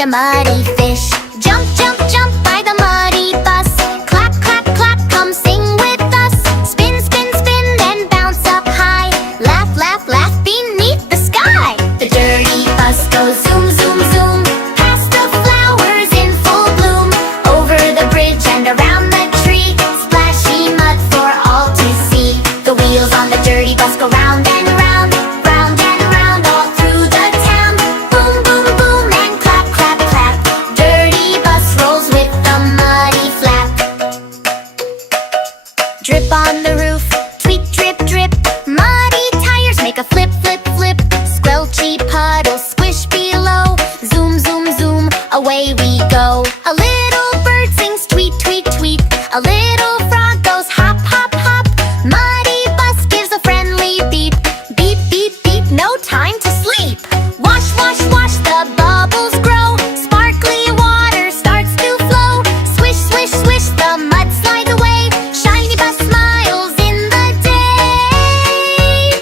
like a muddy fish. Jump, jump, jump by the muddy bus. Clap, clap, clap, come sing with us. Spin, spin, spin, then bounce up high. Laugh, laugh, laugh beneath the sky. The dirty bus goes zoom, zoom, zoom, past the flowers in full bloom, over the bridge and around the tree. Splashy mud for all to see. The wheels on the dirty bus go round and round, round and round, all through the town. Boom, boom, boom, and clap, clap, clap. Dirty bus rolls with the muddy flap. Drip on the roof, tweet, drip, drip. Muddy tires make a flip, flip, flip. Squelchy puddles squish below. Zoom, zoom, zoom, away we go. A little bird sings tweet, tweet, tweet. A little frog goes hop, hop, hop. Muddy bus gives a friendly beep. Beep, beep, beep, no time to sleep. Wash, wash, wash, the bubbles grow. Sparkly water starts to flow. Swish, swish, swish, the mud slides away. Shiny bus smiles in the day.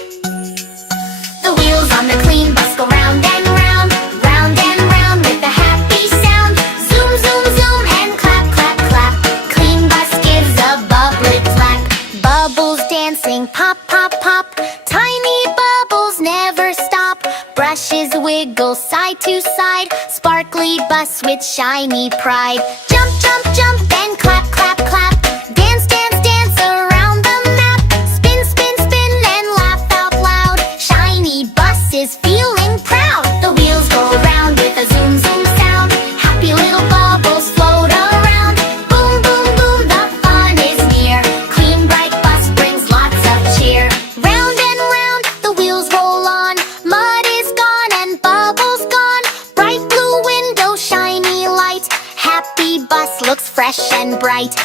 The wheels on the clean bus go round and round, round and round with a happy sound. Zoom, zoom, zoom, and clap, clap, clap. Clean bus gives a bubblet flap. Bubbles dancing, pop, pop, pop. Tiny bubbles never stop. Brushes wiggle side to side. Sparkly bus with shiny pride. Jump, jump, jump, then clap, clap, clap. Dance, dance, dance around the map. Spin, spin, spin, and laugh out loud. Shiny bus is feeling proud. The wheels go round with a zoom, zoom sound. Happy little bubbles float around. Boom, boom, boom, the fun is near. Clean, bright bus brings lots of cheer. Round and round, the wheels roll on. Mud is gone and bubbles gone. Bright blue window, shiny light. Happy bus looks fresh and bright.